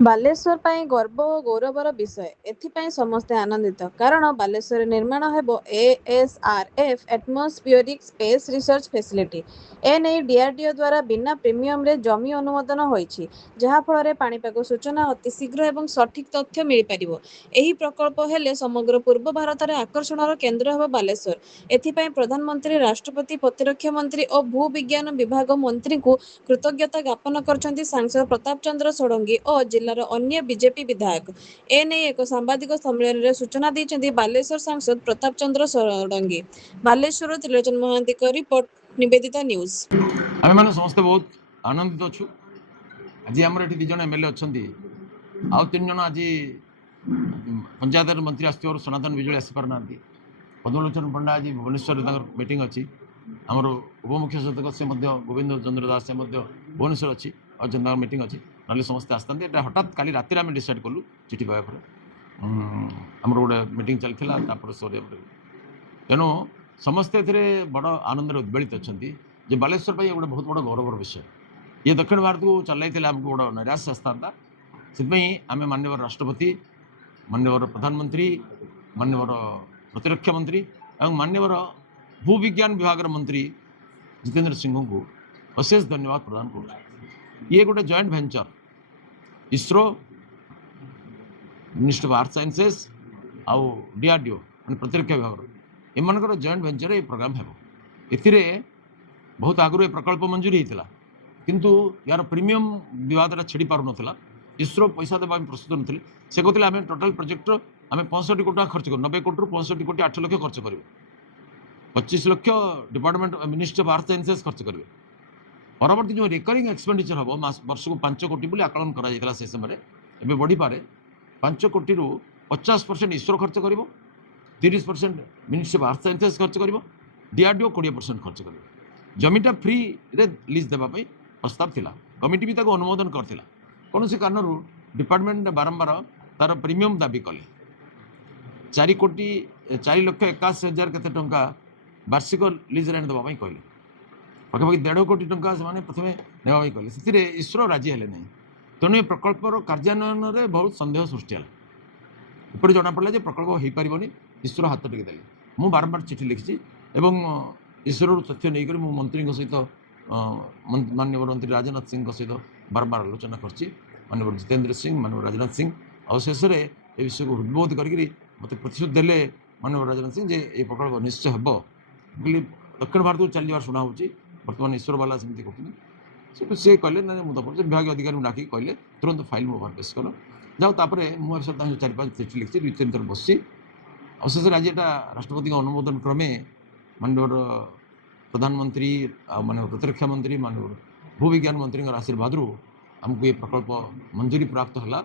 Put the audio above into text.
ବାଲେଶ୍ୱର ପାଇଁ ଗର୍ବ ଓ ଗୌରବର ବିଷୟ। ଏଥିପାଇଁ ସମସ୍ତେ ଆନନ୍ଦିତ, କାରଣ ବାଲେଶ୍ୱରରେ ନିର୍ମାଣ ହେବ ASRF ଆଟମସ୍ଫିୟରିକ୍ ସ୍ପେସ୍ ରିସର୍ଚ୍ଚ ଫେସିଲିଟି। ଏନେଇ DRDO ଦ୍ୱାରା ବିନା ପ୍ରିମିୟମରେ ଜମି ଅନୁମୋଦନ ହୋଇଛି, ଯାହାଫଳରେ ପାଣିପାଗ ସୂଚନା ଅତି ଶୀଘ୍ର ଏବଂ ସଠିକ୍ ତଥ୍ୟ ମିଳିପାରିବ। ଏହି ପ୍ରକଳ୍ପ ହେଲେ ସମଗ୍ର ପୂର୍ବ ଭାରତରେ ଆକର୍ଷଣର କେନ୍ଦ୍ର ହେବ ବାଲେଶ୍ୱର। ଏଥିପାଇଁ ପ୍ରଧାନମନ୍ତ୍ରୀ, ରାଷ୍ଟ୍ରପତି, ପ୍ରତିରକ୍ଷା ମନ୍ତ୍ରୀ ଓ ଭୂବିଜ୍ଞାନ ବିଭାଗ ମନ୍ତ୍ରୀଙ୍କୁ କୃତଜ୍ଞତା ଜ୍ଞାପନ କରିଛନ୍ତି ସାଂସଦ ପ୍ରତାପ ଚନ୍ଦ୍ର ଷଡ଼ଙ୍ଗୀ ଓ ଜିଲ୍ଲାର ଅନ୍ୟ ବିଜେପି ବିଧାୟକ। ଏନେଇ ଏକ ସାମ୍ବାଦିକ ସମ୍ମିଳନୀରେ ସୂଚନା ଦେଇଛନ୍ତି ବାଲେଶ୍ୱର ସାଂସଦ ପ୍ରତାପ ଚନ୍ଦ୍ର ଷଡ଼ଙ୍ଗୀ। ବାଲେଶ୍ୱରରୁ ତ୍ରିଲୋଚନ ମହାନ୍ତିଙ୍କ ରିପୋର୍ଟ, ନିବେଦିତା ନ୍ୟୁଜ୍। आम समस्ते बहुत आनंदित अच्छु। आज आम ये 2 जन एमएलए अच्छा आउ 3 जन आज पंचायत मंत्री आसवर सनातन विजुली आसीपार ना पद्मलोचन पंडा आज भुवनेश्वर मीटिंग अच्छी आमर उपमुख्य सचेतक से गोविंद चंद्र दास से भुवनेश्वर अच्छी और मीटिंग अच्छी ना समस्ते आसता हठात काली राति आम डिसाइड कलु चिठी पाया आमर गोटे मीटिंग चलता तेणु समस्ते बड़ आनंद उद्वेलित अच्छा जे बालेश्वर गोटे बहुत बड़ गौरवर विषय ये दक्षिण भारत को चलाई आमको बड़ निराश आसता से आम माननीय राष्ट्रपति, माननीय प्रधानमंत्री, माननीय प्रतिरक्षा मंत्री और माननीय भूविज्ञान विभाग मंत्री जितेंद्र सिंह को अशेष धन्यवाद प्रदान कर। ये गोटे joint venture ISRO, ministry of आर्थ साइंसेस आउ DRDO प्रतिरक्षा विभाग एमनकर जॉइंट वेंचर ये प्रोग्राम है। एथिरे बहुत आगु प्रकल्प मंजूरी होता किंतु यार प्रीमियम विवाद छिड़ी पार ना। इसरो पैसा देवा प्रस्तुत नी से कहते आम टोटाल प्रोजेक्टर आम 65 कोटी खर्च कर 90 कोटी 65 कोटी 8 लाख खर्च करेंगे 25 लाख डिपार्टमेंट मिनिस्ट्री ऑफ आर्थ साइंसेस खर्च करेंगे। परवर्ती जो रिकरिंग एक्सपेंडिचर हम वर्ष को 5 कोटी बोली आकलन करा से समय एवं बढ़ी पारे 5 कोटी 50% इसरो खर्च कर 30% मिनिस्ट्री ऑफ आर्थ साइंसेस खर्च कर DRDO 20% खर्च कर जमीटा फ्री रे लीज देवाई प्रस्ताव थिला। कमिटी भी ताको अनुमोदन करथिला। कौन से कारण डिपार्टमेंट बारंबार तार प्रीमियम दाबी कले 4 कोटी 4 लाख 81,000 केते टंका वार्षिक लीज रेंट देवाई कहले पाखापाखि 1.5 कोटी टंका से प्रथम नेवाई कहले से इसरो राजी हेले नहीं। तेणु ये प्रकल्पर कार्यान्वयन में बहुत सन्देह सृष्टि है। ऊपर जना पड़ा प्रकल्प हो पारबनी इसरो हाथ टेक देले। मु बारंबार चिठी लिखी एवं इसरो तथ्य नहीं मु मंत्री सहित माननीय मंत्री राजनाथ सिंह सहित बारंबार आलोचना करछि। माननीय जितेंद्र सिंह, माननीय राजनाथ सिंह और शेष में ये विषय को उद्बोध करके मत प्रतिश्रुति देले माननीय राजनाथ सिंह जे ये प्रकल्प निश्चय हम बोली दक्षिण भारत को चल जावार शुणा हो। बर्तमान इसरो वाला सेमती कहते से कहले ना मुझे विभाग अधिकारी डाक कहले तुरंत फाइल मो पेश कर जाओ तापर मुझे 4-5 चिठी लिखी 2-3 थर बसी अशेष आज यहाँ राष्ट्रपति अनुमोदन क्रमे माननीय प्रधानमंत्री माननीय प्रतिरक्षा मंत्री माननीय भूविज्ञान मंत्री आशीर्वाद आमको ये प्रकल्प मंजूरी प्राप्त है।